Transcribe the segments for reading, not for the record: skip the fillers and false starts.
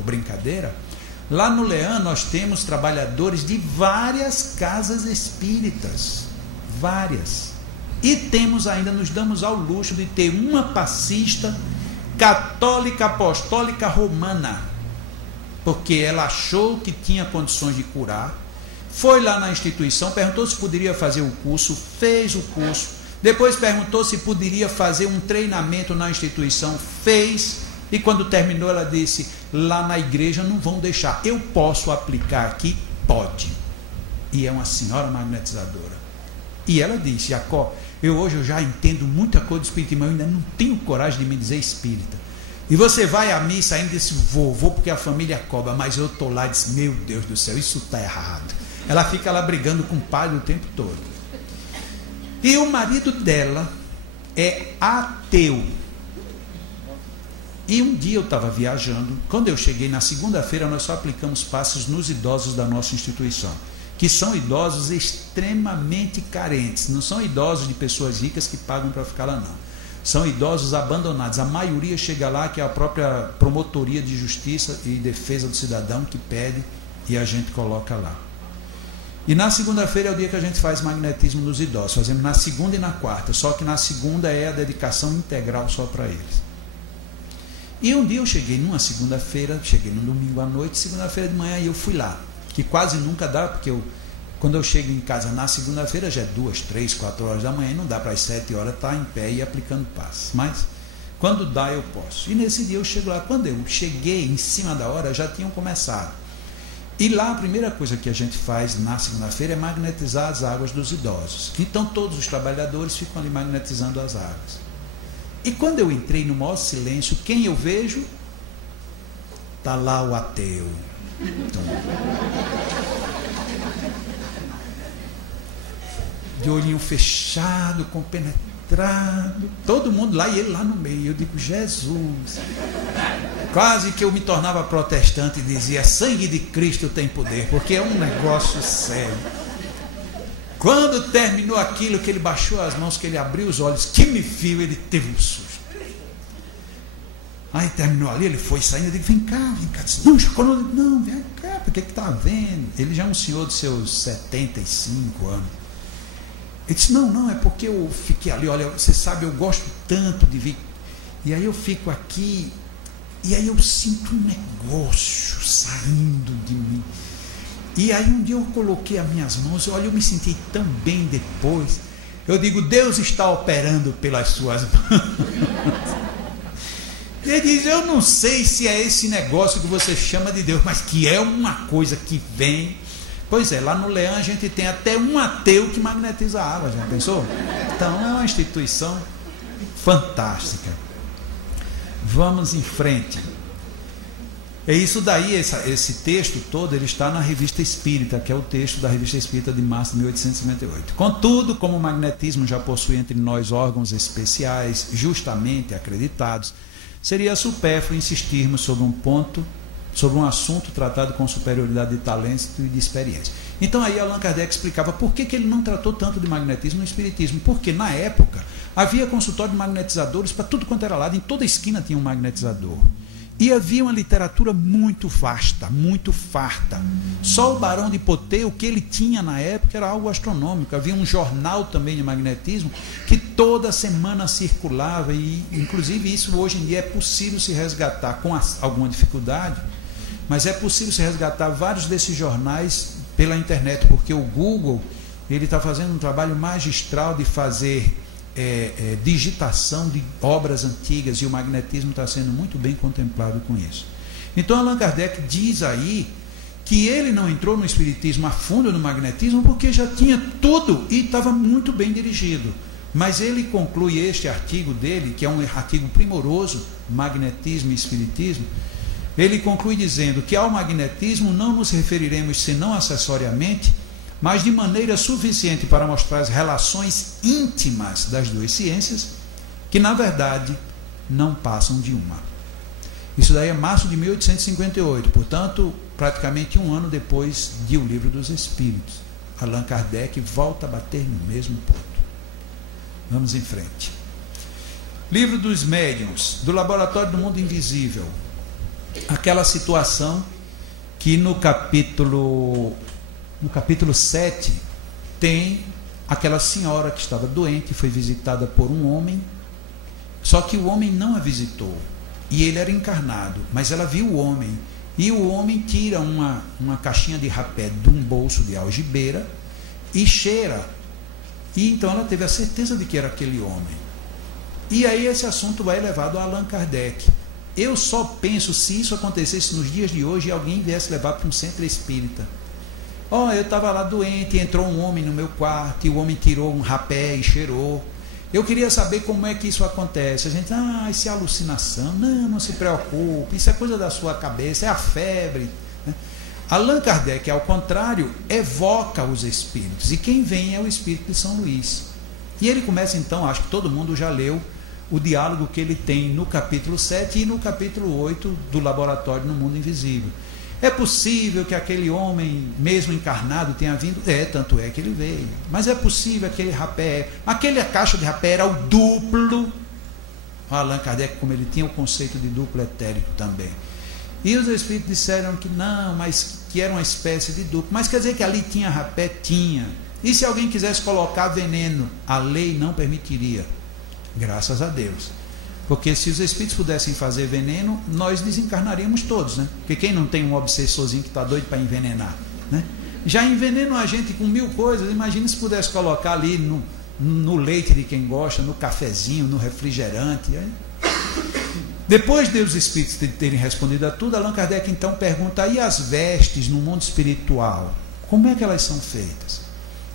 brincadeira, lá no Leão nós temos trabalhadores de várias casas espíritas, várias, e temos ainda, nos damos ao luxo de ter uma passista católica apostólica romana, porque ela achou que tinha condições de curar, foi lá na instituição, perguntou se poderia fazer o curso, fez o curso, depois perguntou se poderia fazer um treinamento na instituição, fez, e quando terminou ela disse, lá na igreja não vão deixar, eu posso aplicar aqui? Pode. E é uma senhora magnetizadora. E ela disse, Jacó, hoje eu já entendo muita coisa do espiritismo, eu ainda não tenho coragem de me dizer espírita. E você vai à missa ainda e disse, vou porque a família cobra, mas eu estou lá e disse, meu Deus do céu, isso está errado. Ela fica lá brigando com o padre o tempo todo. E o marido dela é ateu. E um dia eu estava viajando, quando eu cheguei na segunda-feira, nós só aplicamos passes nos idosos da nossa instituição, que são idosos extremamente carentes, não são idosos de pessoas ricas que pagam para ficar lá não, são idosos abandonados, a maioria chega lá que é a própria promotoria de justiça e defesa do cidadão que pede e a gente coloca lá. E na segunda-feira é o dia que a gente faz magnetismo nos idosos, fazemos na segunda e na quarta, só que na segunda é a dedicação integral só para eles. E um dia eu cheguei numa segunda-feira, cheguei no domingo à noite, segunda-feira de manhã, e eu fui lá, que quase nunca dá, porque quando eu chego em casa na segunda-feira já é 2, 3, 4 horas da manhã, e não dá para as 7 horas estar em pé e aplicando passe, mas quando dá eu posso. E nesse dia eu chego lá, quando eu cheguei em cima da hora já tinham começado. E lá a primeira coisa que a gente faz na segunda-feira é magnetizar as águas dos idosos, então todos os trabalhadores ficam ali magnetizando as águas. E quando eu entrei no maior silêncio, quem eu vejo? Está lá o ateu. Então, de olhinho fechado, compenetrado, todo mundo lá e ele lá no meio. Eu digo, Jesus. Quase que eu me tornava protestante e dizia, sangue de Cristo tem poder, porque é um negócio sério. Quando terminou aquilo, que ele baixou as mãos, que ele abriu os olhos, que me viu, ele teve um susto. Aí terminou ali, ele foi saindo, eu digo, vem cá. Disse, não, Jacó, não, vem cá, porque que está vendo? Ele já é um senhor dos seus 75 anos. Ele disse, não, é porque eu fiquei ali, olha, você sabe, eu gosto tanto de vir. E aí eu fico aqui, e aí eu sinto um negócio saindo de mim. E aí um dia eu coloquei as minhas mãos, olha, eu me senti tão bem depois. Eu digo, Deus está operando pelas suas mãos. Ele diz, eu não sei se é esse negócio que você chama de Deus, mas que é uma coisa que vem. Pois é, lá no Leão a gente tem até um ateu que magnetiza a água, já pensou? Então é uma instituição fantástica. Vamos em frente. É isso daí, esse texto todo, ele está na Revista Espírita, que é o texto da Revista Espírita de março de 1858. Contudo, como o magnetismo já possui entre nós órgãos especiais, justamente acreditados, seria supérfluo insistirmos sobre um assunto tratado com superioridade de talento e de experiência. Então aí Allan Kardec explicava por que ele não tratou tanto de magnetismo no espiritismo, porque na época havia consultório de magnetizadores para tudo quanto era lado, em toda esquina tinha um magnetizador. E havia uma literatura muito vasta, muito farta. Só o Barão de Poté, o que ele tinha na época era algo astronômico. Havia um jornal também de magnetismo que toda semana circulava, e inclusive isso hoje em dia é possível se resgatar com alguma dificuldade, mas é possível se resgatar vários desses jornais pela internet, porque o Google ele está fazendo um trabalho magistral de fazer digitação de obras antigas, e o magnetismo está sendo muito bem contemplado com isso. Então Allan Kardec diz aí que ele não entrou no espiritismo a fundo no magnetismo porque já tinha tudo e estava muito bem dirigido. Mas ele conclui este artigo dele, que é um artigo primoroso, Magnetismo e Espiritismo, ele conclui dizendo que ao magnetismo não nos referiremos senão acessoriamente, mas de maneira suficiente para mostrar as relações íntimas das duas ciências, que na verdade não passam de uma. Isso daí é março de 1858, portanto, praticamente um ano depois de O Livro dos Espíritos. Allan Kardec volta a bater no mesmo ponto. Vamos em frente. Livro dos Médiuns, do Laboratório do Mundo Invisível. aquela situação que no capítulo 7 tem aquela senhora que estava doente, foi visitada por um homem, só que o homem não a visitou, e ele era encarnado, mas ela viu o homem, e o homem tira uma caixinha de rapé de um bolso de algibeira e cheira, e então ela teve a certeza de que era aquele homem. E aí esse assunto vai levado a Allan Kardec. Eu só penso, se isso acontecesse nos dias de hoje e alguém viesse levar para um centro espírita. Eu estava lá doente, entrou um homem no meu quarto, e o homem tirou um rapé e cheirou. Eu queria saber como é que isso acontece. A gente, isso é alucinação. Não se preocupe, isso é coisa da sua cabeça, é a febre. Allan Kardec, ao contrário, evoca os espíritos, e quem vem é o espírito de São Luís. E ele começa então, acho que todo mundo já leu, o diálogo que ele tem no capítulo 7 e no capítulo 8 do Laboratório no Mundo Invisível. É possível que aquele homem, mesmo encarnado, tenha vindo? Tanto é que ele veio. Mas é possível aquele rapé, aquela caixa de rapé era o duplo. Allan Kardec, como ele tinha o conceito de duplo etérico também. E os espíritos disseram que não, mas que era uma espécie de duplo. Mas quer dizer que ali tinha rapé? Tinha. E se alguém quisesse colocar veneno, a lei não permitiria. Graças a Deus. Porque se os espíritos pudessem fazer veneno, nós desencarnaríamos todos, né? Porque quem não tem um obsessorzinho que está doido para envenenar, né? Já envenenam a gente com 1000 coisas. Imagina se pudesse colocar ali no leite de quem gosta, no cafezinho, no refrigerante. Aí. Depois de os espíritos terem respondido a tudo, Allan Kardec então pergunta: e as vestes no mundo espiritual? Como é que elas são feitas?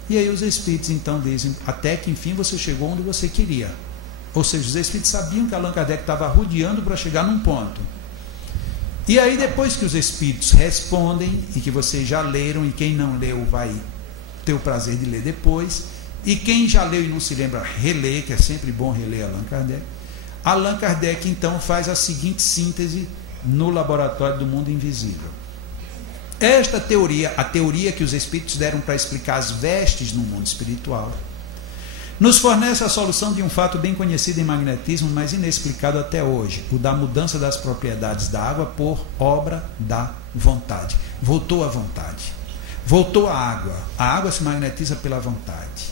E aí os espíritos então dizem: até que enfim você chegou onde você queria. Ou seja, os espíritos sabiam que Allan Kardec estava rodeando para chegar num ponto. E aí depois que os espíritos respondem, e que vocês já leram, e quem não leu vai ter o prazer de ler depois, e quem já leu e não se lembra, relê, que é sempre bom reler Allan Kardec então faz a seguinte síntese no Laboratório do Mundo Invisível. Esta teoria, a teoria que os espíritos deram para explicar as vestes no mundo espiritual, nos fornece a solução de um fato bem conhecido em magnetismo, mas inexplicado até hoje: o da mudança das propriedades da água por obra da vontade. Voltou a vontade, voltou a água se magnetiza pela vontade.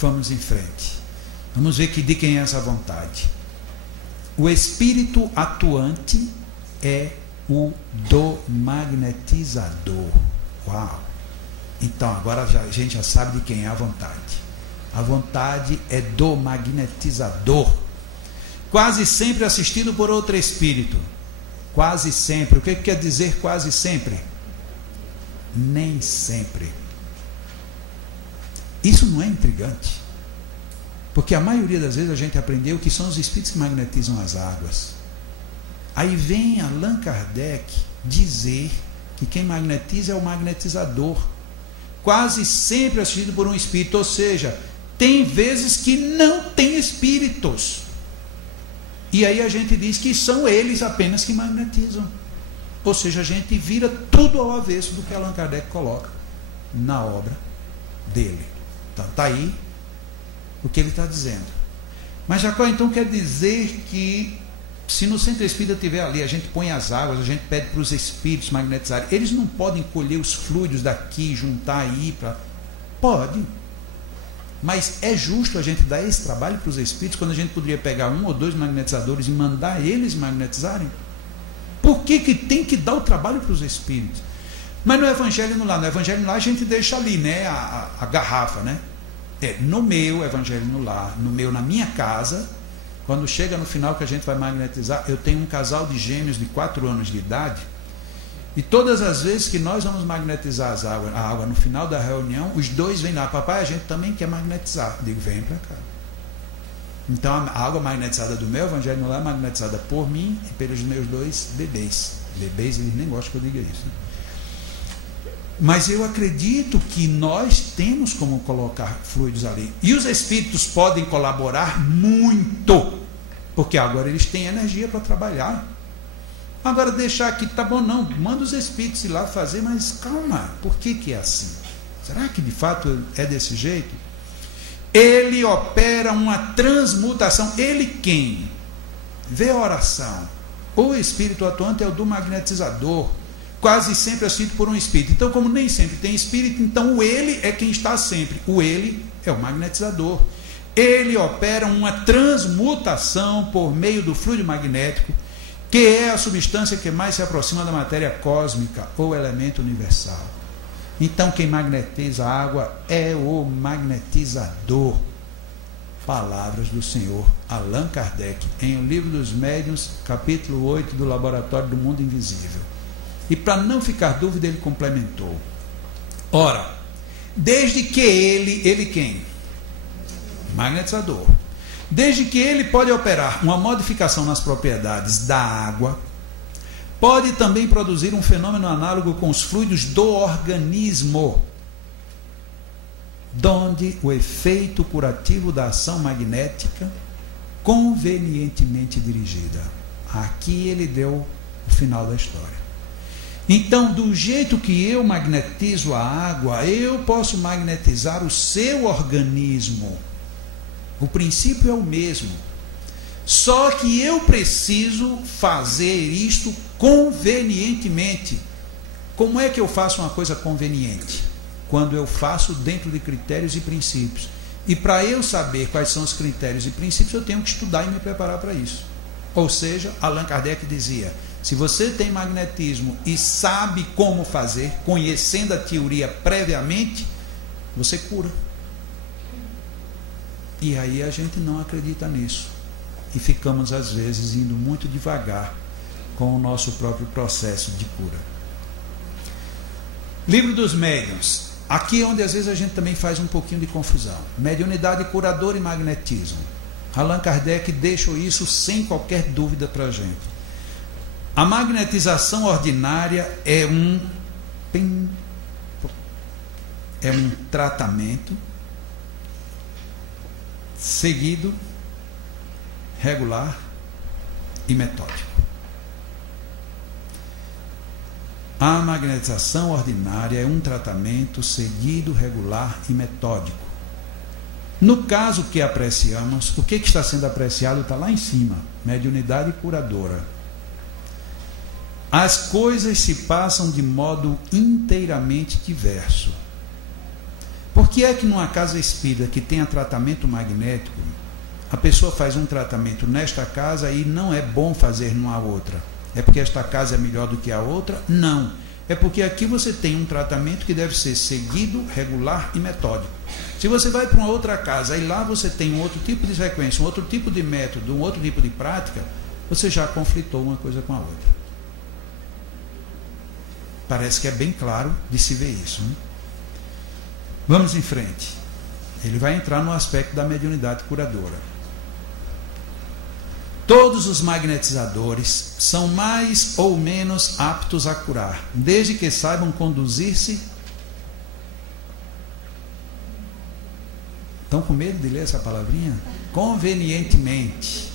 Vamos em frente, vamos ver de quem é essa vontade. O espírito atuante é o do magnetizador. Uau! Então agora a gente já sabe de quem é a vontade. A vontade é do magnetizador, quase sempre assistido por outro espírito. Quase sempre. O que quer dizer quase sempre? Nem sempre. Isso não é intrigante? Porque a maioria das vezes a gente aprendeu que são os espíritos que magnetizam as águas. Aí vem Allan Kardec dizer que quem magnetiza é o magnetizador, quase sempre assistido por um espírito. Ou seja, tem vezes que não tem espíritos, e aí a gente diz que são eles apenas que magnetizam. Ou seja, a gente vira tudo ao avesso do que Allan Kardec coloca na obra dele. Então está aí o que ele está dizendo. Mas Jacó então quer dizer que se no centro espírita tiver ali, a gente põe as águas, a gente pede para os espíritos magnetizarem, eles não podem colher os fluidos daqui, juntar aí para... Pode. Mas é justo a gente dar esse trabalho para os espíritos, quando a gente poderia pegar 1 ou 2 magnetizadores e mandar eles magnetizarem? Por que tem que dar o trabalho para os espíritos? Mas no Evangelho no Lar a gente deixa ali, né, a garrafa, né? No meu Evangelho no Lar, na minha casa, quando chega no final que a gente vai magnetizar, eu tenho um casal de gêmeos de 4 anos de idade, e todas as vezes que nós vamos magnetizar a água no final da reunião, os dois vêm lá: papai, a gente também quer magnetizar. Eu digo: vem para cá. Então a água magnetizada do meu Evangelho no Lar é magnetizada por mim e pelos meus 2 bebês. Bebês, eles nem gostam que eu diga isso, né? Mas eu acredito que nós temos como colocar fluidos ali. E os espíritos podem colaborar muito, porque agora eles têm energia para trabalhar. Agora deixar aqui, tá bom, não, manda os espíritos ir lá fazer, mas calma, por que é assim? Será que de fato é desse jeito? Ele opera uma transmutação. Ele quem? Vê a oração. O espírito atuante é o do magnetizador, quase sempre assístido por um espírito. Então, como nem sempre tem espírito, então o ele é quem está sempre. O ele é o magnetizador. Ele opera uma transmutação por meio do fluido magnético, que é a substância que mais se aproxima da matéria cósmica ou elemento universal. Então, quem magnetiza a água é o magnetizador. Palavras do senhor Allan Kardec, em O Livro dos Médiuns, capítulo 8 do Laboratório do Mundo Invisível. E para não ficar dúvida, ele complementou: ora, desde que ele quem? Magnetizador. Desde que ele pode operar uma modificação nas propriedades da água, pode também produzir um fenômeno análogo com os fluidos do organismo, donde o efeito curativo da ação magnética convenientemente dirigida. Aqui ele deu o final da história. Então, do jeito que eu magnetizo a água, eu posso magnetizar o seu organismo. O princípio é o mesmo. Só que eu preciso fazer isto convenientemente. Como é que eu faço uma coisa conveniente? Quando eu faço dentro de critérios e princípios. E para eu saber quais são os critérios e princípios, eu tenho que estudar e me preparar para isso. Ou seja, Allan Kardec dizia: se você tem magnetismo e sabe como fazer, conhecendo a teoria previamente, você cura. E aí a gente não acredita nisso. E ficamos, às vezes, indo muito devagar com o nosso próprio processo de cura. Livro dos Médiuns. Aqui é onde às vezes a gente também faz um pouquinho de confusão. Mediunidade curadora e magnetismo. Allan Kardec deixou isso sem qualquer dúvida para a gente. A magnetização ordinária é um tratamento seguido, regular e metódico. A magnetização ordinária é um tratamento seguido, regular e metódico. No caso que apreciamos, o que está sendo apreciado está lá em cima: mediunidade curadora. As coisas se passam de modo inteiramente diverso. Por que é que numa casa espírita que tenha tratamento magnético, a pessoa faz um tratamento nesta casa e não é bom fazer numa outra? É porque esta casa é melhor do que a outra? Não. É porque aqui você tem um tratamento que deve ser seguido, regular e metódico. Se você vai para uma outra casa e lá você tem um outro tipo de sequência, um outro tipo de método, um outro tipo de prática, você já conflitou uma coisa com a outra. Parece que é bem claro de se ver isso, né? Vamos em frente. Ele vai entrar no aspecto da mediunidade curadora. Todos os magnetizadores são mais ou menos aptos a curar, desde que saibam conduzir-se. Estão com medo de ler essa palavrinha? Convenientemente.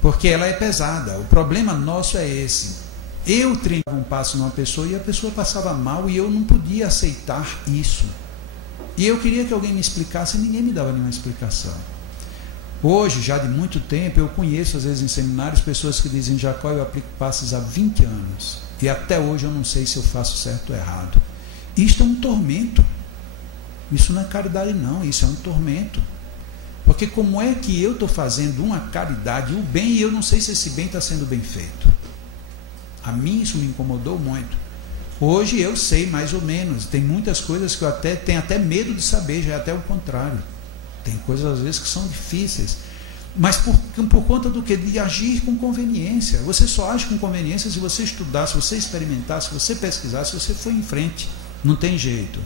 Porque ela é pesada. O problema nosso é esse. Eu treinava um passo numa pessoa e a pessoa passava mal e eu não podia aceitar isso. E eu queria que alguém me explicasse e ninguém me dava nenhuma explicação. Hoje, já de muito tempo, eu conheço, às vezes, em seminários, pessoas que dizem: Jacó, eu aplico passes há 20 anos. E até hoje eu não sei se eu faço certo ou errado. Isto é um tormento. Isso não é caridade, não. Isso é um tormento. Porque como é que eu estou fazendo uma caridade, o bem, e eu não sei se esse bem está sendo bem feito? A mim isso me incomodou muito. Hoje eu sei mais ou menos. Tem muitas coisas que eu tenho até medo de saber, já é até o contrário. Tem coisas às vezes que são difíceis, mas por conta do que? De agir com conveniência. Você só age com conveniência se você estudar, se você experimentar, se você pesquisar, se você for em frente. Não tem jeito.